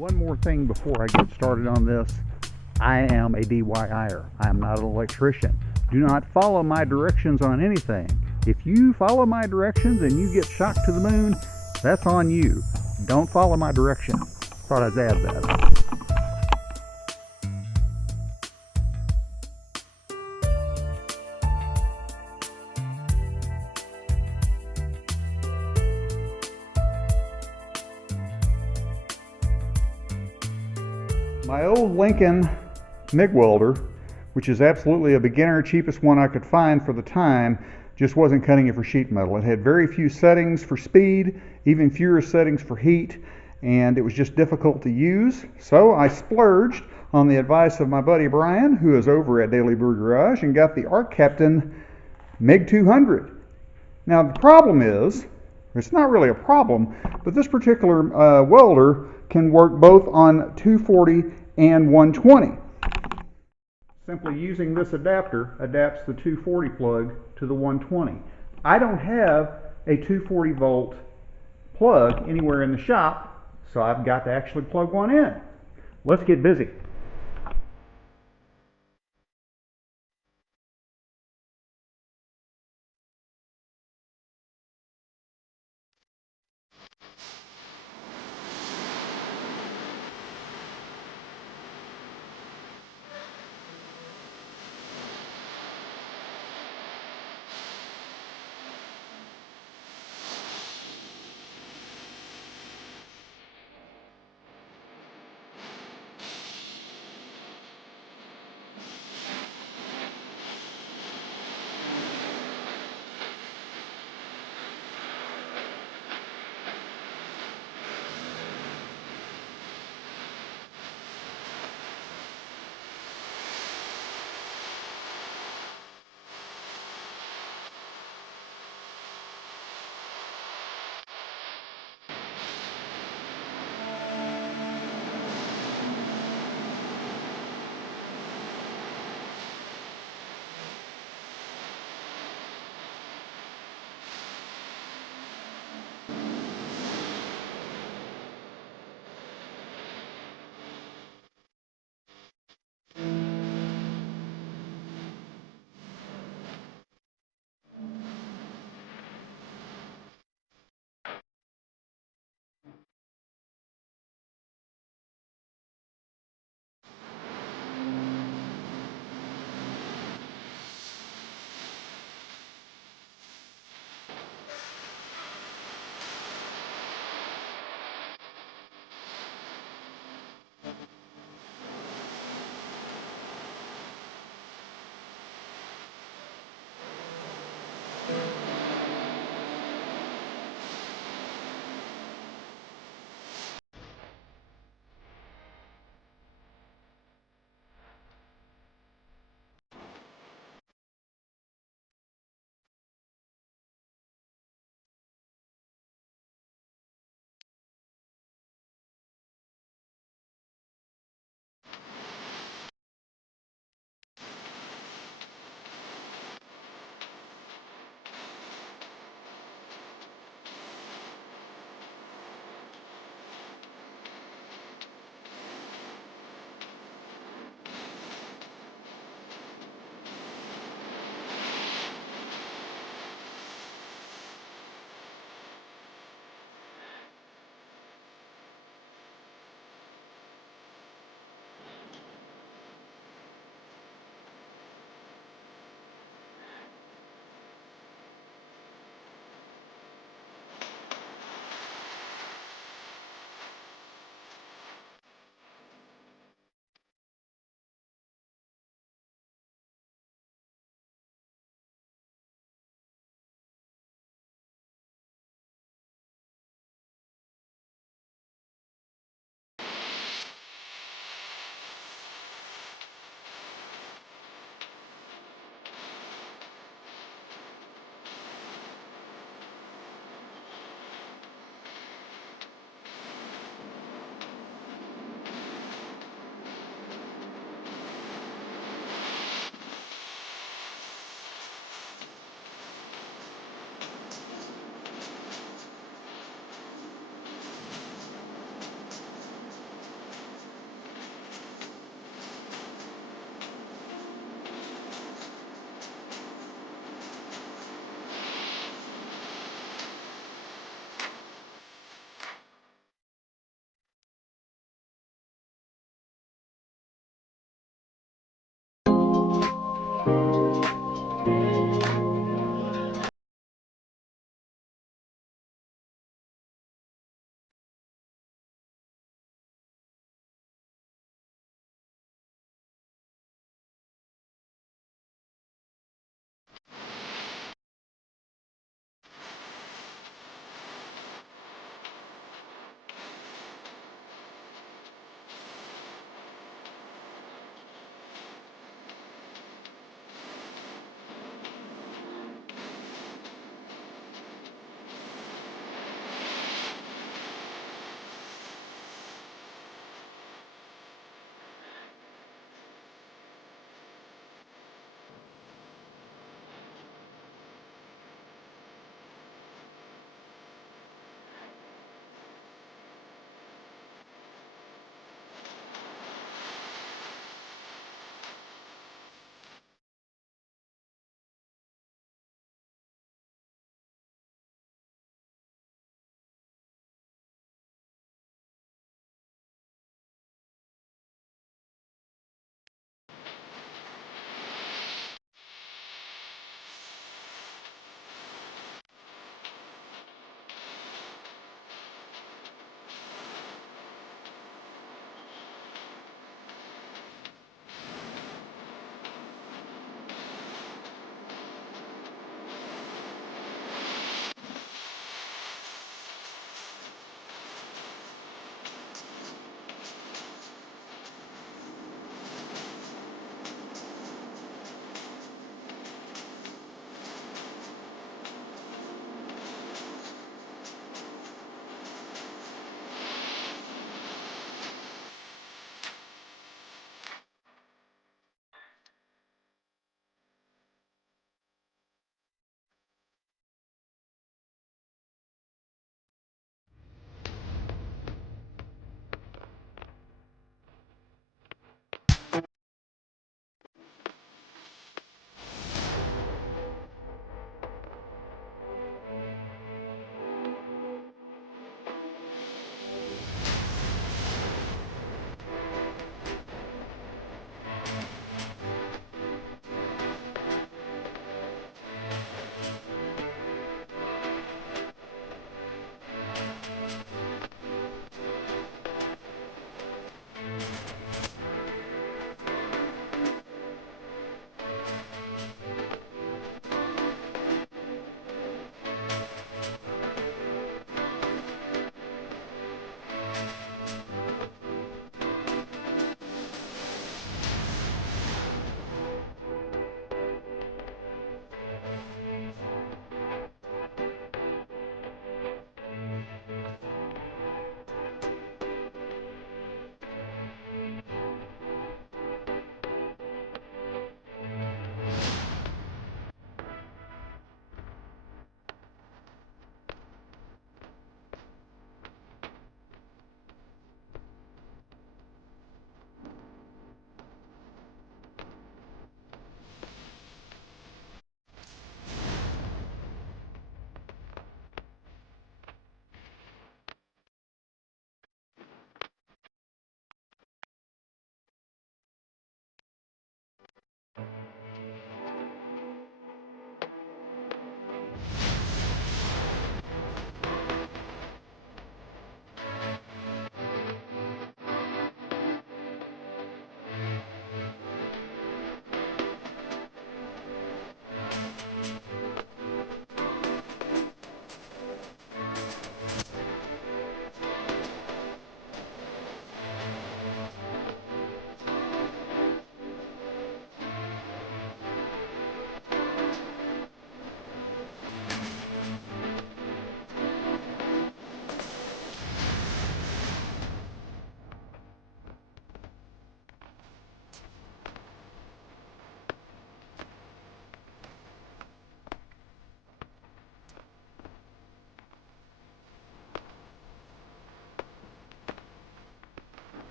One more thing before I get started on this. I am a DIYer. I am not an electrician. Do not follow my directions on anything. If you follow my directions and you get shocked to the moon, that's on you. Don't follow my directions. Thought I'd add that. My old Lincoln MIG welder, which is absolutely a beginner, cheapest one I could find for the time, just wasn't cutting it for sheet metal. It had very few settings for speed, even fewer settings for heat, and it was just difficult to use. So I splurged on the advice of my buddy Brian, who is over at Daily Brew Garage, and got the ArcCaptian MIG 200. Now the problem is, it's not really a problem, but this particular welder can work both on 240 and 120. Simply using this adapter adapts the 240 plug to the 120. I don't have a 240 volt plug anywhere in the shop, so I've got to actually plug one in. Let's get busy.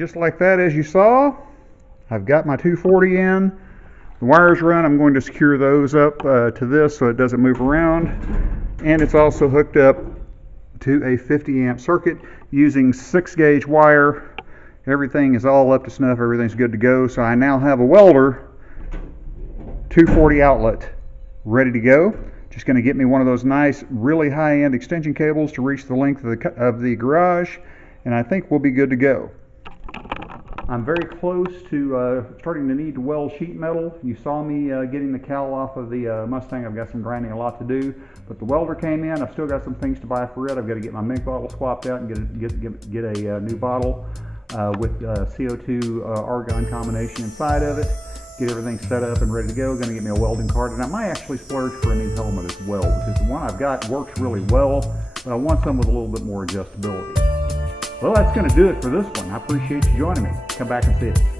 just like that, as you saw, I've got my 240 in. The wires run. I'm going to secure those up to this so it doesn't move around. And it's also hooked up to a 50 amp circuit using 6-gauge wire. Everything is all up to snuff. Everything's good to go. So I now have a welder 240 outlet ready to go. Just going to get me one of those nice, really high-end extension cables to reach the length of the garage, and I think we'll be good to go. I'm very close to starting to need to weld sheet metal. You saw me getting the cowl off of the Mustang. I've got some grinding a lot to do, but the welder came in. I've still got some things to buy for it. I've got to get my MIG bottle swapped out and get a new bottle with CO2 argon combination inside of it. Get everything set up and ready to go. Going to get me a welding card, and I might actually splurge for a new helmet as well, because the one I've got works really well, but I want some with a little bit more adjustability. Well, that's going to do it for this one. I appreciate you joining me. Come back and see us.